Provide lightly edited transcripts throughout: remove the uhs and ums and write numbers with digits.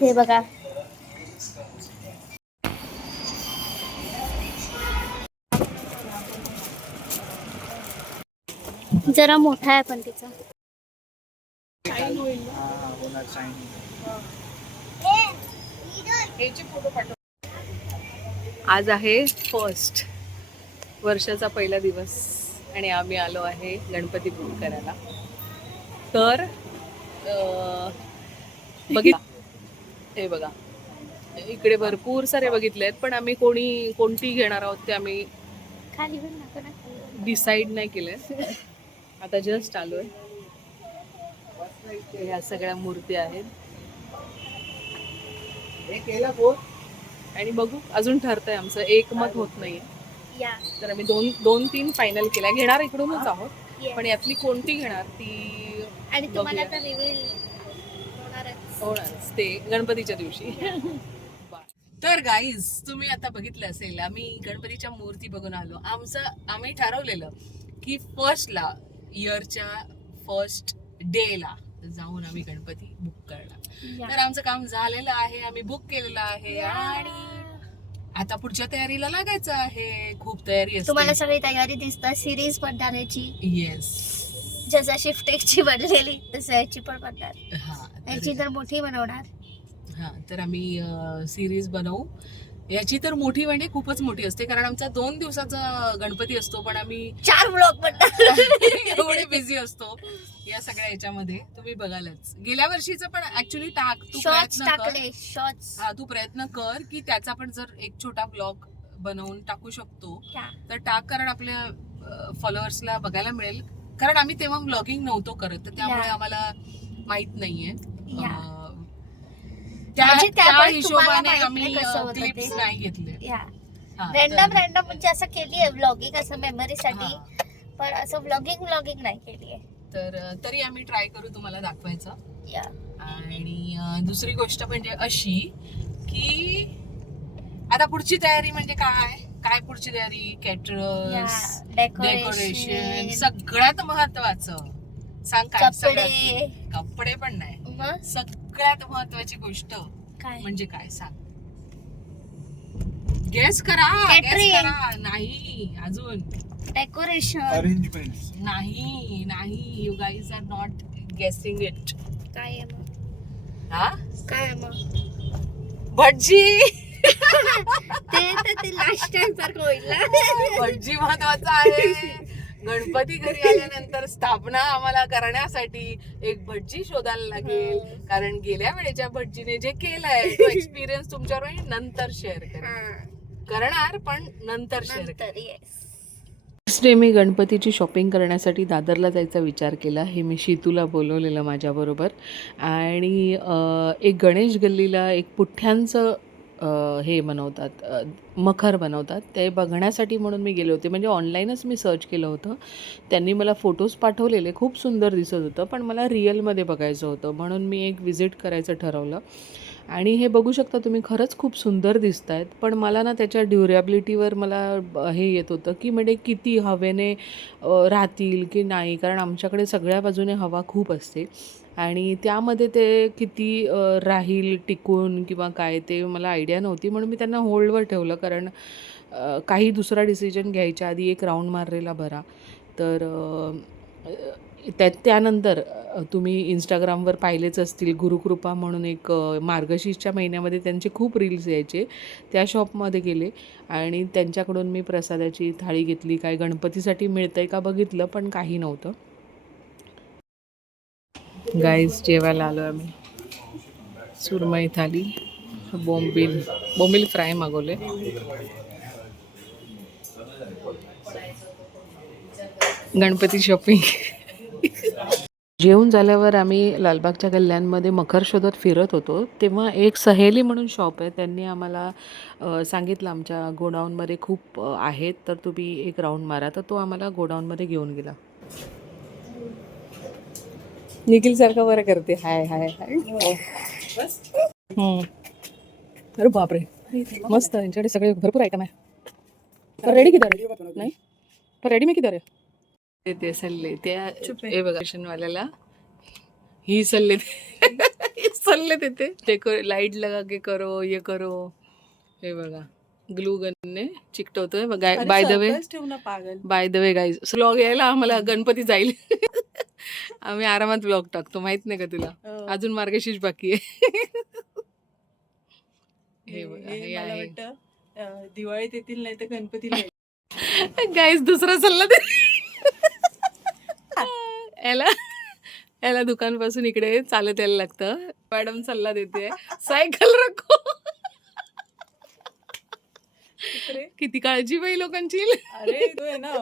हे बघा, जरा मोठा आहे पण तिचा. आज आहे फर्स्ट, वर्षाचा पहिला दिवस आणि आम्ही आलो आहे गणपती बुक करायला. तर हे बघा, इकडे भरपूर सारे बघितले आहेत, पण आम्ही कोणती घेणार आहोत ते आम्ही खाली डिसाईड नाही केलंय. आता जस्ट आलोय. ह्या सगळ्या मूर्ती आहेत आणि बघू, अजून ठरतंय आमचं, एकमत होत नाहीये. तर आम्ही दोन तीन फायनल केल्या. घेणार इकडूनच आहोत, पण यातली कोणती घेणार ती आणि तुम्हाला तर रिव्हील होणारच ते गणपतीच्या दिवशी. तर गाईज, तुम्ही आता बघितलं असेल, आम्ही गणपतीच्या मूर्ती बघून आलो. आम्ही ठरवलेलं की फर्स्टला, इयरच्या फर्स्ट डेला जाऊन आम्ही गणपती बुक करणार. तर आमचं काम झालेलं आहे, आम्ही बुक केलेलं आहे आणि आता पुढच्या तयारीला लागायचं आहे. खूप तयारी असते. तुम्हाला सगळी तयारी दिसतात. सिरीज बनणार याची. येस, जसं शिफ्टिंगची बनलेली तसं याची पण बनणार. याची तर मोठी बनवणार. तर आम्ही सिरीज बनवू. याची तर मोठी म्हणजे खूपच मोठी असते, कारण आमचा 2 दिवसाचा गणपती असतो, पण आम्ही 4 ब्लॉग बनतात. एवढे बिझी असतो या सगळ्या याच्यामध्ये. तुम्ही बघालच, गेल्या वर्षीचं पण ऍक्च्युअली तू प्रयत्न कर की त्याचा पण जर एक छोटा ब्लॉग बनवून टाकू शकतो तर टाक, कारण आपल्या फॉलोअर्सला बघायला मिळेल. कारण आम्ही तेव्हा ब्लॉगिंग नव्हतो करत, तर त्यामुळे आम्हाला माहित नाहीये. त्या हिशोबाने आम्ही क्लिप्स नाही घेतले. रॅन्डम म्हणजे असं केली आहे व्लॉगिंग, असं मेमरीसाठी, पण असं व्लॉगिंग नाही केली आहे. तर तरी आम्ही ट्राय करू तुम्हाला दाखवायचं. आणि दुसरी गोष्ट म्हणजे अशी की आता पुढची तयारी म्हणजे काय पुढची तयारी, कॅटरर्स, डेकोरेशन, सगळ्यात महत्वाचं सांग काय? कपडे पण नाही, सगळ्यात महत्वाची गोष्ट म्हणजे काय सांग? गेस करा. नाही, अजून डेकोरेशन, अरेंजमेंट्स. नाही, you guys are not guessing it. काय आहे मग? काय आहे मग? भटजी. ते लास्ट टाइम सारखं होईल ना. भटजी महत्वाचं आहे. गणपती घरी आल्यानंतर स्थापना आम्हाला करण्यासाठी एक भटजी शोधायला लागेल, कारण गेल्या वेळेच्या भटजीने जे केलंय तो एक्सपिरियन्स तुमच्यावर नंतर शेअर करणार, पण नंतर शेअर करेल. मी गणपतीची शॉपिंग करण्यासाठी दादरला जायचा विचार केला. हे मी शीतूला बोलवलेलं माझ्याबरोबर, आणि एक गणेश गल्लीला एक पुठ्ठ्यांचं हे बनवतात, मखर बनवतात, ते बघण्यासाठी म्हणून मी गेले होते. म्हणजे ऑनलाईनच मी सर्च केलं होतं, त्यांनी मला फोटोज पाठवलेले, खूप सुंदर दिसत होतं, पण मला रिअलमध्ये बघायचं होतं, म्हणून मी एक विजिट करायचं ठरवलं. आणि हे बघू शकता तुम्ही, खरंच खूप सुंदर दिसत आहेत, पण मला ना त्याच्या ड्युरेबिलिटीवर मला हे येत होतं की म्हणजे किती हवेने राहतील की नाही, कारण आमच्याकडे सगळ्या बाजूने हवा खूप असते आणि त्यामध्ये ते किती राहील टिकून किंवा काय ते मला आयडिया नव्हती, म्हणून मी त्यांना होल्डवर ठेवलं, कारण काही दुसरा डिसिजन घ्यायच्या आधी एक राऊंड मारलेला बरा. तर त्यानंतर तुम्ही इंस्टाग्रामवर पाहिलेच असतील, गुरुकृपा म्हणून एक मार्गशीर्षच्या महिन्यामध्ये त्यांचे खूप रील्स यायचे, त्या शॉपमध्ये गेले आणि त्यांच्याकडून मी प्रसादाची थाळी घेतली. काय गणपतीसाठी मिळतं आहे का बघितलं, पण काही नव्हतं. गाईज, जेवायला आलो आम्ही. सुरमई थाली, बोंबील फ्राय मागवले. गणपती शॉपिंग. जेवून झाल्यावर आम्ही लालबागच्या गल्ल्यांमध्ये मखर शोधत फिरत होतो, तेव्हा एक सहेली म्हणून शॉप आहे, त्यांनी आम्हाला सांगितलं आमच्या गोडाऊनमध्ये खूप आहेत, तर तुम्ही एक राऊंड मारा. तर तो आम्हाला गोडाऊनमध्ये घेऊन गेला. निखिल सारखं बरं करते, हाय हाय हाय. अरे बापरे, मस्त. यांच्याकडे सगळे भरपूर आयटम आहे. रेडी किती नाही, रेडी मी किती ते सल्ले त्या बघा वाल्याला ही सल्ले सल्ले देते लाइट लगा के करो ये करो. हे बघा ग्लू गनने चिकटवतोय. By the way by the way guys vlog यायला आम्हाला गणपती जाईल. आम्ही आरामात व्लॉग टाकतो माहित नाही का तुला. अजून मार्गशीर्ष बाकी आहे. हे बघा हे आहे दिवाळीत येतील नाही तर गणपतीला गाईज. दुसरा सल्ला दे याला. याला दुकानपासून इकडे चालत यायला लागतं. मॅडम सल्ला देते सायकल रखो. किती काळजी बाई लोकांची. अरे तो आहे ना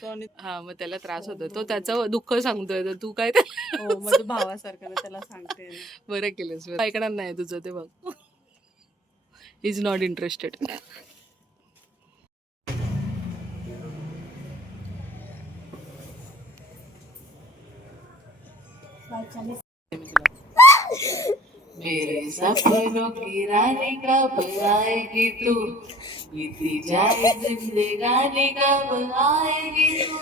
सोनी. हा मग त्याला त्रास होतो. तो त्याचं दुःख सांगतोय तर तू काय माझ्या भावासारखं त्याला सांगते. बरं केलंस. ऐकणार नाही तुझं ते बघ. Is not interested. मेरे सपनों की रानी कब आएगी तू. इतनी जाए जिंदगानी कब आएगी तू.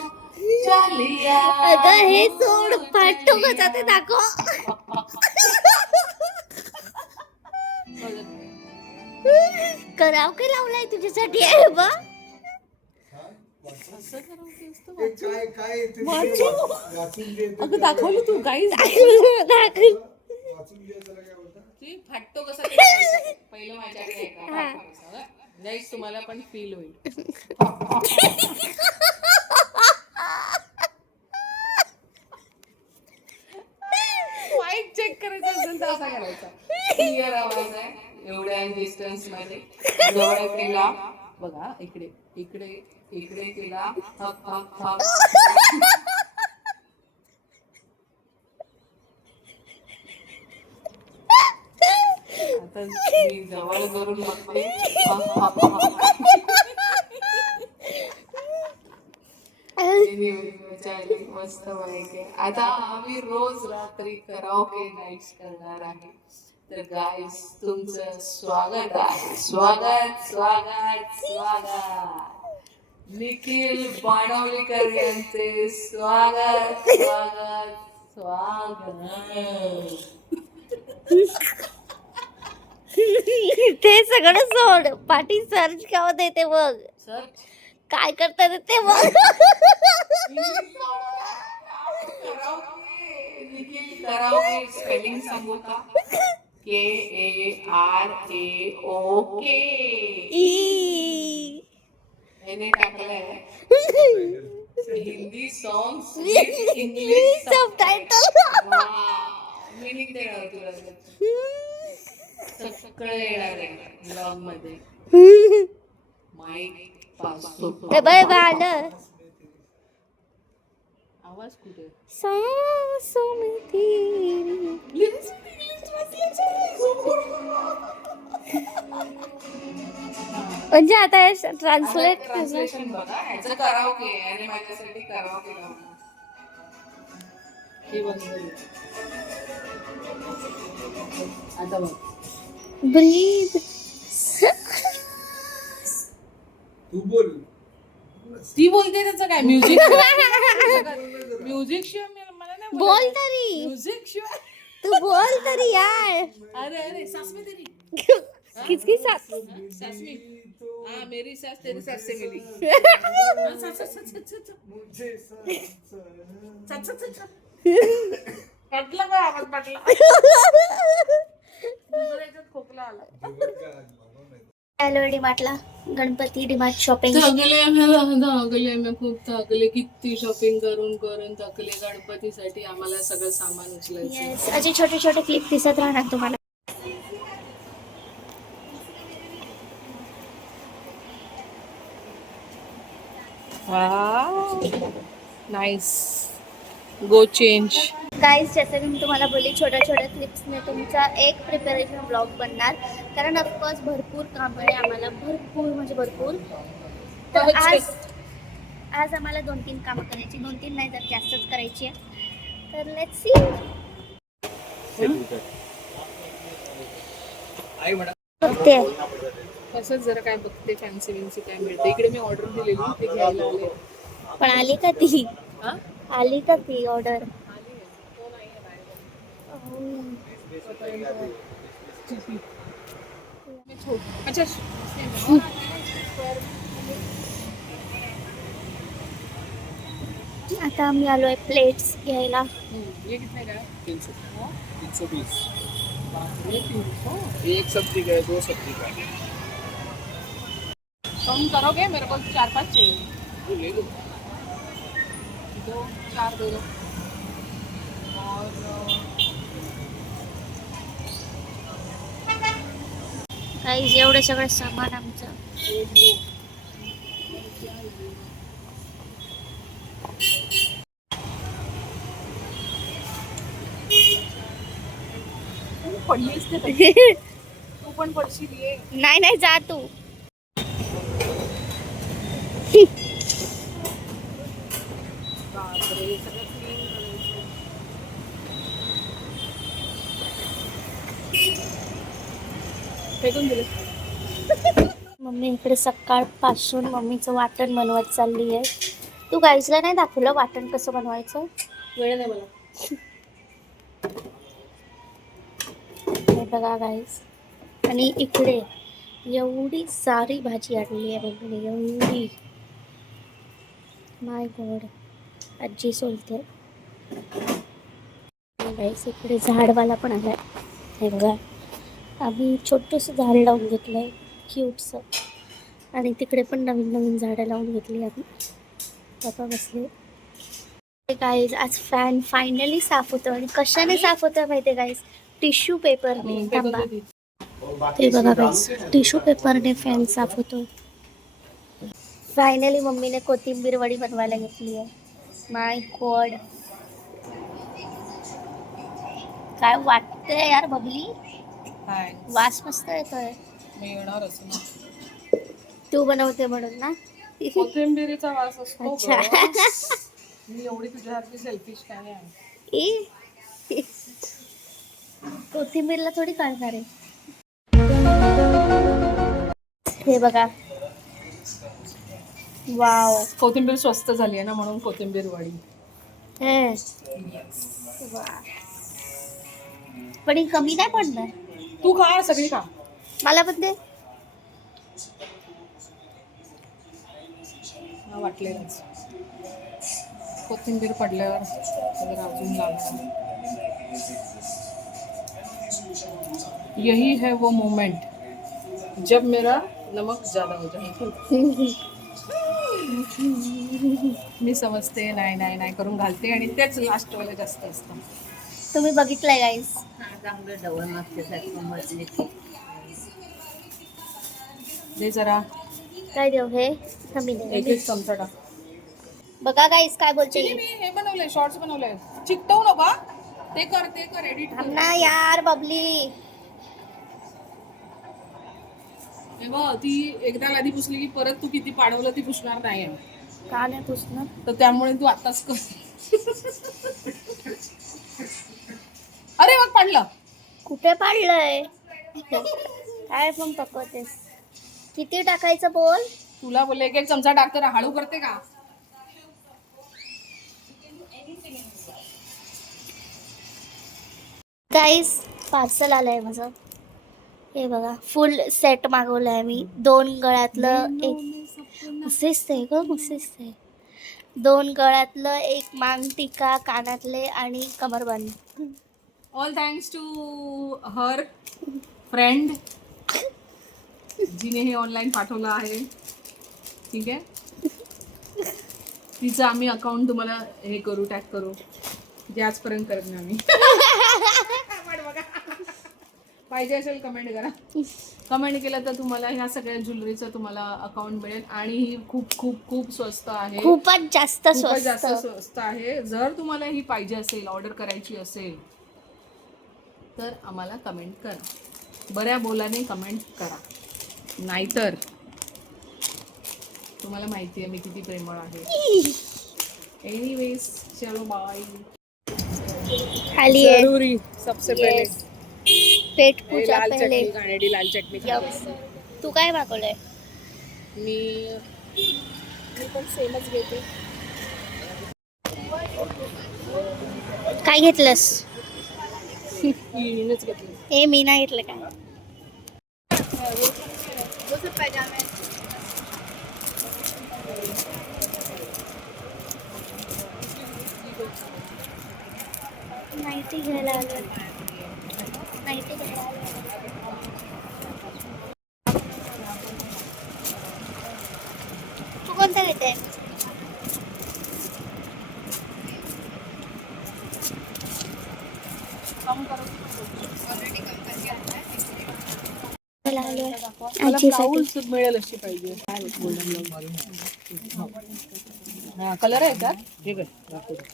चालिया. अगं हे सोड फाटतो कसा ते दाखव. करावके लावलाय तुझ्यासाठी आहे बा. अगं दाखवलं तू गाईज. फाटतो कसा पहिलं माझ्याकडे गाईज तुम्हाला पण फील होईल. माईक चेक करायचा असेल तर असा करायचा. क्लिअर आवाज आहे एवढ्या डिस्टन्स मध्ये. जवळ केला बघा इकडे इकडे इकडे केला. हप हप हप. आता मी जवळ करून बघते. मस्त माहिती. आता आम्ही रोज रात्री कराओके नाईट्स करणार आहे. तर गाईज तुमचं स्वागत आहे. स्वागत स्वागत स्वागत. निखिल बाणवलीकर यांचे स्वागत स्वागत स्वागत. ते सगळं सोड. पाठी सर्च का देते बघ. सर्च काय करतात ते बघ. निखिल कराओके स्पेलिंग सांगू का. KARAOK. मैंने टाकलंय Hindi songs with English subtitle. Meaning देणार तुला. सगळं येणार आहे ब्लॉग मध्ये. माईक पासो. Bye bye. आवाज कुठे. सांसों में तेरी. म्हणजे आता ट्रान्सलेशन बघा. ह्याचं कराओके आणि माझ्यासाठी कराओके लावणार. हे बंद करू. आता बघ. ब्रीद. तू बोल. ती बोलते त्याचं काय. म्युझिक म्युझिक शिवाय मला नाही बोल तरी. म्युझिक शिवाय तू बोल तरी यार. अरे अरे सास में तेरी. किसकी सास. सास में. हाँ मेरी सास तेरी सास से मिली. पटला का आवाज पटला. खोकला आला. हॅलो डीमार्टला. गणपती डीमार्ट शॉपिंग. थकले मी खूप थकले. किती शॉपिंग करून करून थकले. गणपतीसाठी आम्हाला सगळं सामान उचलायचं. येस. असे छोटे छोटे क्लिप दिसत राहणार तुम्हाला. नाइस. गो चेंज. गाइस जैसे की मी तुम्हाला बोलली छोट्या छोट्या क्लिप्सने तुमचा एक प्रिपरेशन ब्लॉग बनणार. कारण ऑफकोर्स भरपूर काम आहे आम्हाला. भरपूर म्हणजे भरपूर. तर आज आम्हाला 2-3 कामं करायची. 2-3 नाही तर जास्तच करायची आहे. तर लेट्स सी. बघते असंच जरा काय बघते फॅन्सी विन्सी काय मिळते. इकडे मी ऑर्डर दिलेली ते घ्यायला आले. पण आली का ती. हा आली का ती ऑर्डर. अच्छा आता आम्ही आलोय प्लेट्स घ्यायला. ये कितने का है? 300 320 ये 300 एक सब्जी का है 2 सब्जी का है कम करोगे? मेरे को 4-5 चाहिए. तो ले लो 2-4 दे दो. और काही एवढं सगळं सामान आमचं. एक दो तू पडलीस ते तशी. तू पण पडशील ये. नाही नाही जा तू. बापरे सगळं क्लीन करायचं. फेकून दिले. मम्मी इकडे सकाळपासून मम्मीचं वाटण बनवत चालली आहे. तू गाईजला नाही दाखवलं वाटण कसं बनवायचं? वेळ नाही मला. हे बघा गाईज. आणि इकडे एवढी सारी भाजी आणली आहे मम्मीने, एवढी. माय गॉड, आजी सोलते. गाईज इकडे झाडवाला पण आलाय. हे बघा, आम्ही छोटंसं झाड लावून घेतलं आहे, क्यूटचं. आणि तिकडे पण नवीन नवीन झाडं लावून घेतली आम्ही. पप्पा बसले. गाईज आज फॅन फायनली साफ होतो. आणि कशाने साफ होतं माहिती आहे गाईज? टिश्यू पेपरने. थांबा, ते बघा गाईज, टिश्यू पेपरने फॅन साफ होतो. फायनली मम्मीने कोथिंबीर वडी बनवायला घेतली आहे. माय गॉड, काय वाटतंय यार बबली. काय वास मस्त येतोय. मी येणारच ना. तू बनवते म्हणून ना. कोथिंबिरीचा वास असतो अच्छा. गं. मी एवढी तुझ्या हातची सेल्फिश काय आहे? ए, कोथिंबीरला थोडी काढणार आहे. हे बघा, वाव. कोथिंबीर स्वस्त झाली आहे ना, म्हणून कोथिंबीर वडी. हे वा. पण ही कमी नाही पडणार. तू खा, सगळी खा. मला पण दे. हा वाटलेलंच. कोथिंबीर पडल्यावर जरा अजून लागणार. यही है वो मोमेंट जब मेरा नमक ज्यादा हो जाए. मी समजते, नाही नाही नाही करून घालते आणि तेच लास्ट वाला जास्त असतं. तुम्ही बघितलंय गाईस. दे जरा काय देऊ हे? कमी एक दे. एक चमचा टाक. बघा गाईस काय बोलते. मी हे बनवलंय, शॉर्ट्स बनवलंय. चिकटवू नका. ते कर एडिट कर. ना यार बबली. हे बघ, ती एकदा आधी पुसली की परत तू किती पाडवलं ती पुसणार नाही आहे. का नाही पुसणार? तर त्यामुळे तू आताच कर. अरे मग पाडलं. कुठे पाडलंय? काय पण पकवतेस? किती टाकायचं बोल? तुला बोलले एक एक चमचा टाक, तर हळू करते का? गाईस पार्सल आलंय माझं. हे बघा, फुल सेट मागवलंय मी. 2 गळ्यातलं एक मस्त आहे ग, मस्त आहे. 2 गळ्यातलं, एक मांग टिका, कानातले आणि कमरबंद. All thanks to her friend जिने हे ऑनलाईन पाठवलं आहे. ठीक आहे, तिचं आम्ही अकाउंट तुम्हाला हे करू, टॅग करू. जे आजपर्यंत करत नाही आम्ही. पाहिजे असेल कमेंट करा. कमेंट केलं तर तुम्हाला ह्या सगळ्या ज्वेलरीचं तुम्हाला अकाउंट मिळेल. आणि ही खूप खूप खूप स्वस्त आहे. खूपच जास्त खूपच जास्त स्वस्त. स्वस्त आहे. जर तुम्हाला ही पाहिजे असेल, ऑर्डर करायची असेल, तर आम्हाला कमेंट करा. बऱ्या बोलाने कमेंट करा, नाहीतर तुम्हाला माहिती आहे मी किती प्रेमळ आहे. एनीवेज, चलो बाय. खाली आहे. जरूरी सबसे पहले Yes. पेट पूजा लाल पहिले. चटणी, घाणेरडी लाल चटणी खाते. तू काय मागवलंय? मी पण सेमच घेते. काय घेतलंस? हिनेच घेतलं. हे मी नाही घेतलं काय. नाईटी घ्यायला आलो. नाईटी घ्यायला आलो. तू कोणता घेते? मला ब्लाऊज मिळेल अशी पाहिजे. हा कलर आहे का? ठीक आहे दाखवतो.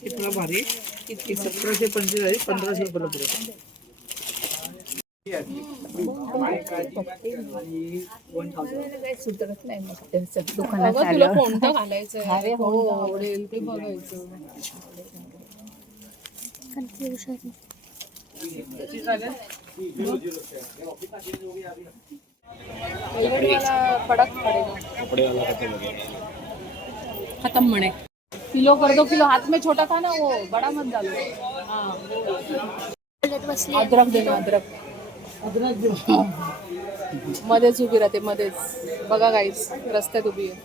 कितना भारी किती 1745 1500 रुपयाला पडेल. अगं, तुला कोणतं घालायचं आहे? कोणतं आवडेल ते बघायचं. कन्फ्युजन. वेलवेटवाला कडक पडेगा. खत्म म्हणे. किलो कर दो किलो, हाथ में छोटा था ना वो बड़ा मत डालो. हाँ. बोलत बसली. अद्रक दे ना, अद्रक. मध्येच उभी राहते, मध्येच. बघा गाईस, रस्त्यात उभी आहे.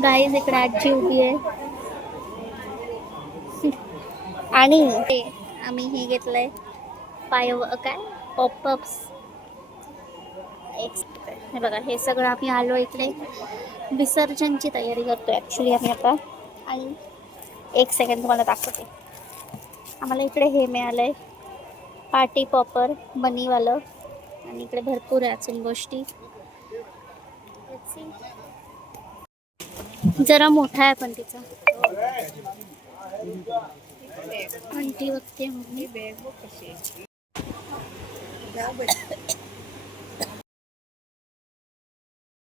गाईज इकडे आजी उभी आहे. आणि हे आम्ही हे घेतलंय काय पॉपअप्स. हे बघा, हे सगळं आम्ही आलो इकडे विसर्जनची तयारी करतोय ॲक्च्युली आम्ही आता. आणि एक सेकंड तुम्हाला दाखवते. आम्हाला इकडे हे मिळालंय पार्टी पॉपर बनीवालं. आणि इकडे भरपूर आहे अजून गोष्टी. जरा मोठा आहे पण तिचा अंटी बघते मम्मी.